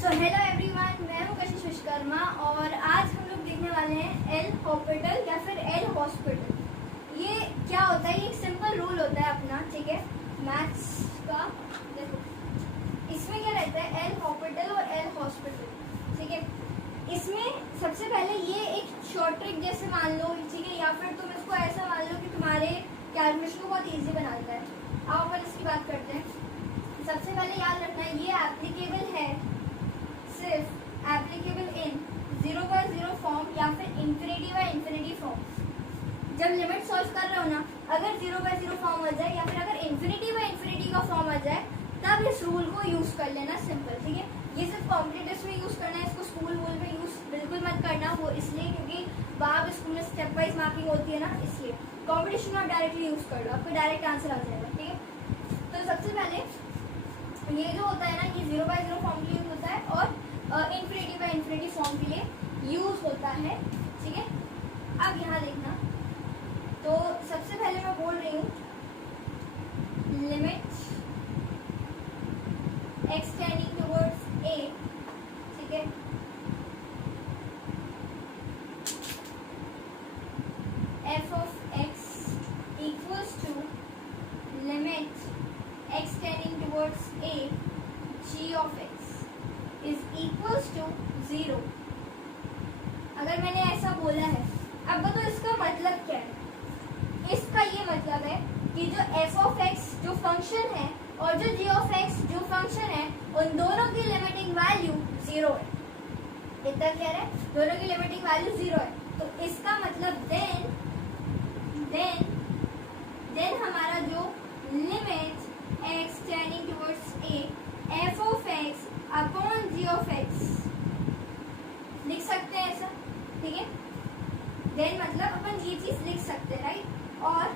So hello everyone, मैं हूं कशिश विश्वकर्मा और आज हम लोग देखने वाले हैं एल हॉस्पिटल या फिर एल हॉस्पिटल। ये क्या होता है? ये एक सिंपल रूल होता है अपना, ठीक है, मैथ्स का। देखो इसमें क्या रहता है, एल हॉस्पिटल और एल हॉस्पिटल, ठीक है। इसमें सबसे पहले ये एक शॉर्ट ट्रिक जैसे मान लो, ठीक है, या फिर तुम इसको ऐसा मान लो कि तुम्हारे कैलकुलेशन को बहुत ईजी बना देता है। अब अपन इसकी बात करते हैं। सबसे पहले याद रखना है ये एप्लीकेबल है सिर्फ एप्लीकेबल इन 0/0 फॉर्म या फिर इंफिनिटी बाय इंफिनिटी फॉर्म। जब लिमिट सॉल्व कर रहे हो ना, अगर 0/0 फॉर्म आ जाए या फिर अगर इंफिनिटी बाय इंफिनिटी का फॉर्म आ जाए तब इस रूल को यूज कर लेना, सिंपल, ठीक है। ये सिर्फ कॉम्पिटिटिव्स में यूज करना है, इसको स्कूल वूल में यूज बिल्कुल मत करना। वो इसलिए क्योंकि वहाँ स्कूल में स्टेप वाइज मार्किंग होती है ना, इसलिए कॉम्पिटिशन में डायरेक्टली यूज कर लो, आपको डायरेक्ट आंसर आ जाएगा, ठीक है। तो सबसे पहले ये जो होता है ना, ये 0/0 फॉर्म के लिए यूज होता है और इंफिनिटी बाय इंफिनिटी फॉर्म के लिए यूज होता है, ठीक है। अब यहाँ देखना, तो सबसे पहले मैं बोल रही हूँ limit x tending towards a, ठीक है, f of x equals to limit x tending towards a g of x is equals to 0। अगर मैंने ऐसा बोला है, अब बताओ इसका मतलब क्या है। इसका ये मतलब है कि जो f of x जो फंक्शन है और जो g of x जो फंक्शन है, उन दोनों की लिमिटिंग वैल्यू 0 है। इतना क्लियर है? दोनों की लिमिटिंग वैल्यू 0 है। तो इसका मतलब देन हमारा जो limit x tending towards a f of x upon g of x लिख सकते हैं ऐसा, ठीक है। देन मतलब अपन ये चीज लिख सकते हैं, राइट। और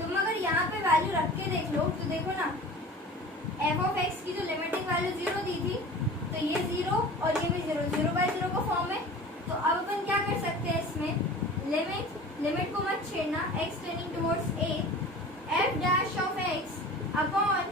तुम अगर यहाँ पे वैल्यू रख के देख लो तो देखो ना, f of x की जो लिमिटिंग वैल्यू 0 दी थी, तो ये 0 और ये भी 0, 0/0 का फॉर्म है। तो अब अपन क्या कर सकते हैं इसमें, लिमिट को मत छेड़ना, x tending towards a f dash of x upon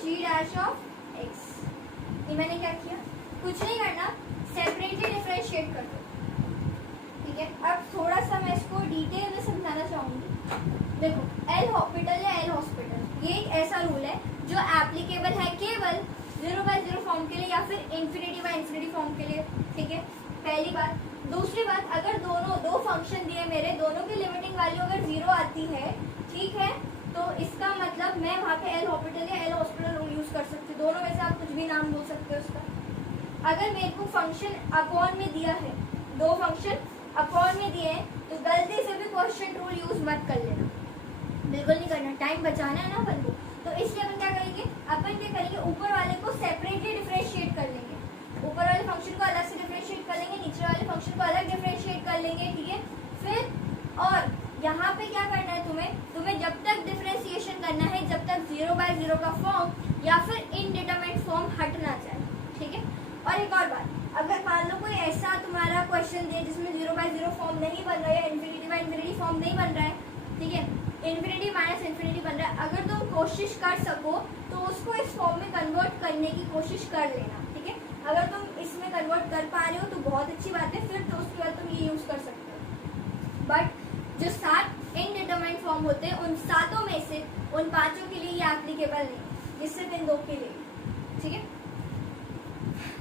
g dash of x। ये मैंने क्या किया, कुछ नहीं करना, सेपरेटली डिफरेंशिएट कर दो, ठीक है। अब थोड़ा सा मैं इसको डिटेल में समझाना चाहूंगी। देखो एल हॉस्पिटल या एल हॉस्पिटल ये एक ऐसा रूल है जो एप्लीकेबल है केवल 0/0 फॉर्म के लिए या फिर इंफिनिटी बाय इंफिनिटी फॉर्म के लिए, ठीक है, पहली बात। दूसरी बात, अगर दो फंक्शन दिए मेरे, दोनों की लिमिटिंग वैल्यू अगर 0 आती है, ठीक है, तो इसका मतलब मैं वहाँ पे एल हॉस्पिटल या एल हॉस्पिटल रूल यूज कर सकती हूँ। दोनों में से आप कुछ भी नाम बोल सकते हो उसका। अगर मेरे को फंक्शन अपॉन में दिया है, दो फंक्शन अपॉन में दिए हैं, तो गलती से भी क्वोशिएंट रूल यूज मत कर लेना, बिल्कुल नहीं करना, टाइम बचाना है ना अपन को। तो इसलिए अपन क्या करेंगे, ऊपर वाले को सेपरेटली डिफरेंशिएट कर लेंगे, ऊपर वाले फंक्शन को अलग से डिफरेंशिएट कर लेंगे, नीचे वाले फंक्शन को अलग डिफरेंशिएट कर लेंगे, ठीक है। फिर और यहाँ पे क्या करना है, तुम्हें जब तक डिफरेंशिएशन करना है जब तक 0/0 का फॉर्म या फिर इनडिटरमिनेट फॉर्म हट ना जाए, ठीक है। और एक और बात, अगर मान लो कोई ऐसा तुम्हारा क्वेश्चन दिया जिसमें 0/0 फॉर्म नहीं बन रहा है या इंफिनिटी बाय इंफिनिटी फॉर्म नहीं बन रहा है, ठीक है, इंफिनिटी माइनस इंफिनिटी बन रहा है, अगर तुम कोशिश कर सको तो उसको इस फॉर्म में कन्वर्ट करने की कोशिश कर लेना, ठीक है। अगर तुम इसमें कन्वर्ट कर पा रहे हो तो बहुत अच्छी बात है, फिर तो उसके बाद तुम ये यूज कर सकते हो। बट जो 7 इनडिटरमाइंड फॉर्म होते हैं, उन 7 में से उन 5 के लिए ये एप्लीकेबल नहीं, जिससे इन 2 के लिए, ठीक है।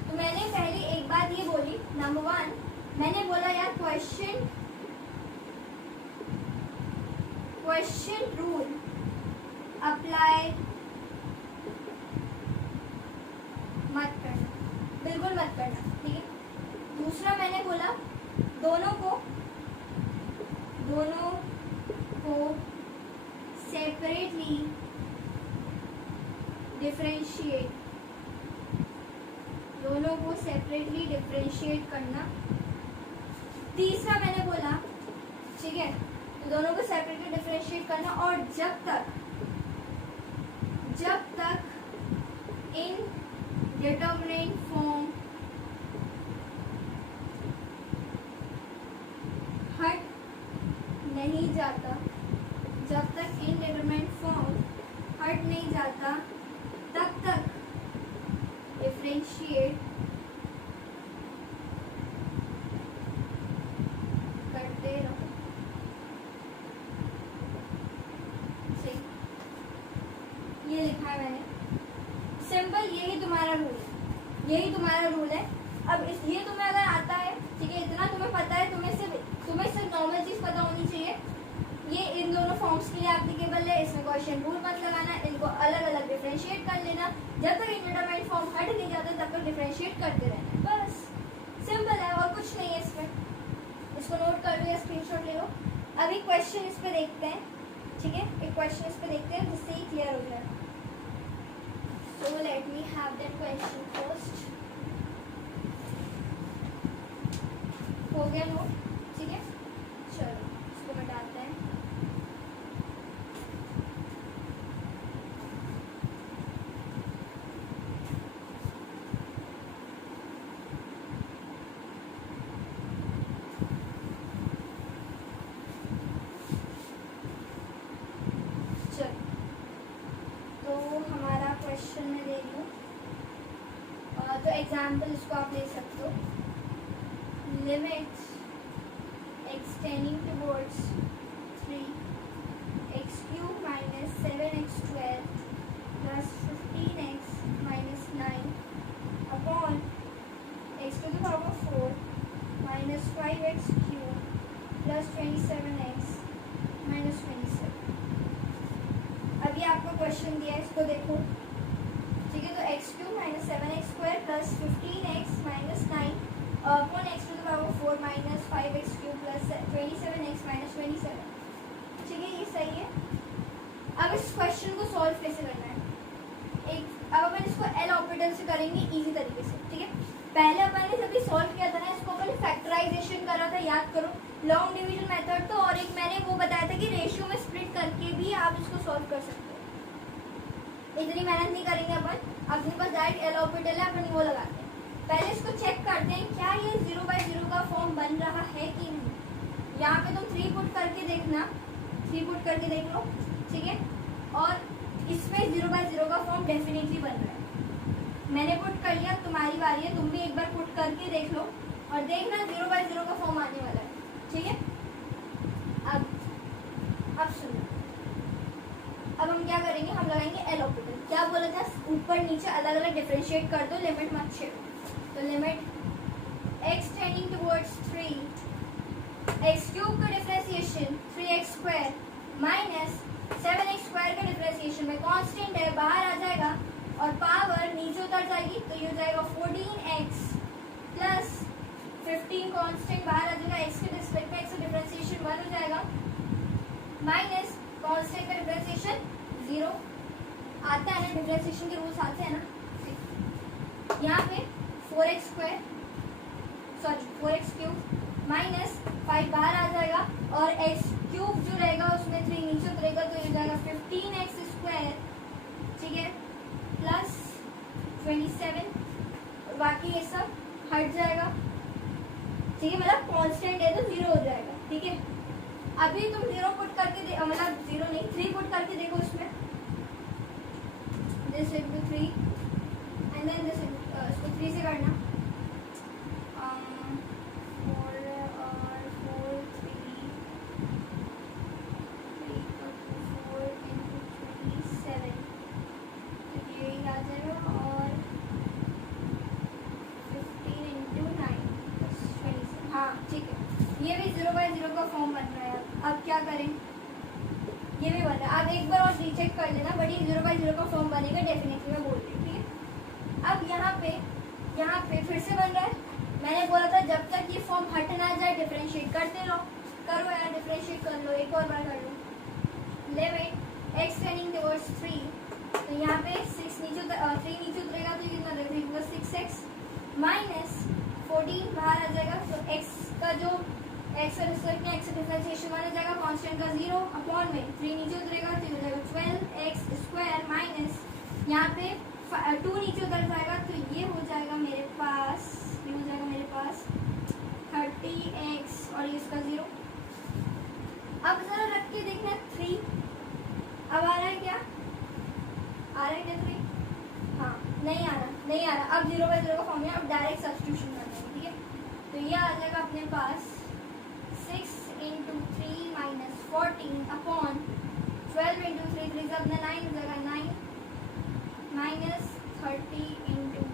तो मैंने पहले एक बात ये बोली, नंबर 1 मैंने बोला यार क्वेश्चन रूल अप्लाई मत करना, बिल्कुल मत करना, ठीक है। दूसरा मैंने बोला दोनों को सेपरेटली डिफरेंशिएट करना। तीसरा मैंने बोला, ठीक है, तो दोनों को सेपरेटली डिफरेंशिएट करना, और जब तक इनडिटरमिनेट फॉर्म हट नहीं जाता, जब तक इनडिटरमिनेट फॉर्म हट नहीं जाता तब तक डिफरेंशिएट सिंपल, यही तुम्हारा रूल है, यही तुम्हारा रूल है। अब इस ये तुम्हें अगर आता है, ठीक है, इतना तुम्हें पता है, तुम्हें सिर्फ नॉर्मल चीज पता होनी चाहिए, ये इन दोनों फॉर्म्स के लिए एप्लीकेबल है, इसमें क्वेश्चन रूल मत लगाना, इनको अलग अलग डिफरेंशिएट कर लेना, जब तक इंडिटरमाइंड फॉर्म हट नहीं जाता तब तक डिफरेंशिएट करते रहना, बस सिंपल है और कुछ नहीं है इसमें। इसको नोट कर लो या स्क्रीनशॉट ले लो। अभी क्वेश्चन इस पे देखते हैं, ठीक है, एक क्वेश्चन इस पे देखते हैं जिससे ही क्लियर हो जाए। So let me have that question first. हो गया नोट, ठीक है, चलो इसको मिटाते हैं। क्वेश्चन में दे रही हूँ, तो एग्जाम्पल इसको आप ले सकते हो। Limit x tending towards 3x³ minus 7x² plus 15x minus 9 upon x⁴ minus 5x³ plus 27x minus 27। अभी आपको क्वेश्चन दिया है, इसको देखो, ठीक है, तो x³ minus 7x² plus 15x minus 9 upon x⁴ minus 5x³ plus 27x minus 27, ठीक है, ये सही है। अब इस क्वेश्चन को सॉल्व कैसे करना है, अब अपन इसको एल ऑपरेटर से करेंगे इजी तरीके से, ठीक है। पहले अपन ने जब सॉल्व किया था ना, इसको अपन फैक्टराइजेशन करा था, याद करो, लॉन्ग डिवीजन मेथड तो, और एक मैंने वो बताया था कि रेशियो में स्प्लिट करके भी आप इसको सॉल्व कर सकते हो। इतनी मेहनत नहीं करेंगे अपन, अपने पास डायरेक्ट एल ऑपरेटर है, अपन वो लगाते हैं। पहले इसको चेक करते हैं क्या ये 0/0 का फॉर्म बन रहा है कि नहीं। यहाँ पे तुम 3 पुट करके देखना, 3 पुट करके देख लो, ठीक है, और इसमें 0/0 का फॉर्म डेफिनेटली बन रहा है। मैंने पुट कर लिया, तुम्हारी बारी है, तुम भी एक बार पुट करके देख लो और देखना 0/0 का फॉर्म आने वाला है, ठीक है। अब सुनो, अब हम क्या करेंगे, हम लगाएंगे एल ऑपरेटर। क्या बोला था, ऊपर नीचे अलग अलग डिफरेंशिएट कर दो, लिमिट मत छेड़ो। तो limit x tending towards 3 x³ का डिफरेंशिएशन 3x² माइनस 7x² का डिफरेंशिएशन में कांस्टेंट है, बाहर आ जाएगा और पावर नीचे उतर जाएगी, तो ये हो जाएगा 14x प्लस 15 कांस्टेंट बाहर आ जाएगा, x के रिस्पेक्ट में x का डिफरेंशिएशन 1 हो जाएगा, माइनस कांस्टेंट का डिफरेंशिएशन 0 आता है ना, डिफरेंशिएशन के रूल्स आते हैं ना। यहाँ पे 4x³ माइनस 5 बाहर आ जाएगा और x³ जो रहेगा उसमें 3 नीचे उतरेगा, तो ये हो जाएगा 15x², ठीक है, प्लस 27, और बाकी ये सब हट जाएगा, ठीक है, मतलब कांस्टेंट है तो 0 हो जाएगा, ठीक है। अभी तुम 0 पुट करके मतलब 0 नहीं 3 पुट करके देखो इसमें, this into 3 and then this, इसको 3 से करना, 4 और 4 3 into 7, तो ये आ जाएगा, और 15 into 9 plus 27, हाँ ठीक है, ये भी 0/0 का फॉर्म बन रहा है। अब क्या करें, ये भी बन रहा है, आप एक बार और रीचेक कर लेना, बट ये 0/0 का फॉर्म बनेगा डेफिनेटली, मैं बोल रही हूँ, ठीक है। अब यहाँ पे फिर से बन रहा है, मैंने बोला था जब तक ये फॉर्म हट ना जाए डिफरेंशिएट करते रहो, करो यार, डिफरेंशिएट कर लो, एक और बार कर लो। लिमिट x टेंडिंग टुवर्ड्स 3, तो यहाँ पे 3 नीचे उतरेगा, तो कितना रहेगा 6x माइनस 14 बाहर आ जाएगा, तो x का जो x का रिस्पेक्ट में x का डिफरेंशिएशन 1 हो जाएगा, कांस्टेंट का 0 अपॉन में 3 नीचे उतरेगा, तो हो जाएगा 12x² माइनस यहाँ पे 2 नीचे उतर जाएगा, तो ये हो जाएगा मेरे पास, 30x और ये इसका 0। अब जरा रख के देखना 3, अब आ रहा है क्या, आ रहा है क्या 3, हाँ नहीं आ रहा, अब 0/0 का फॉर्म है, अब डायरेक्ट सब्स्टिट्यूशन करना है, ठीक है। तो ये आ जाएगा अपने पास 6 into 3 minus 14 अपॉन 12 into 3 3 9 हो जाएगा 9 माइनस 30 × 3।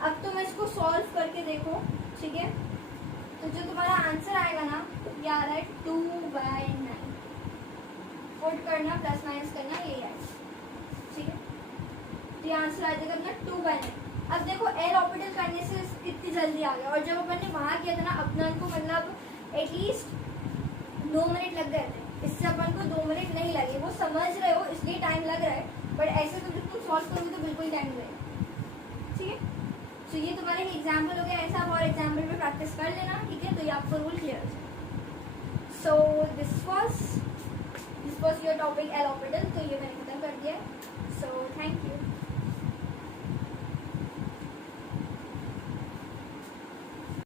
अब तुम इसको सॉल्व करके देखो, ठीक है। तो जो तुम्हारा आंसर आएगा ना, ये आ रहा है 2/9। पुट करना, प्लस माइनस करना, यही आएगा, ठीक है। तो ये आंसर आ जाएगा अपना 2/9। अब देखो एल ऑर्बिटल करने से कितनी जल्दी आ गया, और जब अपन ने वहाँ किया था ना, अपना को मतलब एटलीस्ट 2 मिनट लग गए थे, इससे अपन को 2 मिनट नहीं लगे। वो समझ रहे हो इसलिए टाइम लग रहा है, बट ऐसे तो बिल्कुल सॉल्व करोगे तो बिल्कुल टाइम लगेगा, ठीक है। तो ये तुम्हारे एग्जाम्पल हो गया, ऐसा आप और एग्जाम्पल में प्रैक्टिस कर लेना, ठीक है। तो ये आपको रूल क्लियर हो जाए। So this was your topic L orbital. तो ये मैंने खत्म कर दिया है। So thank you.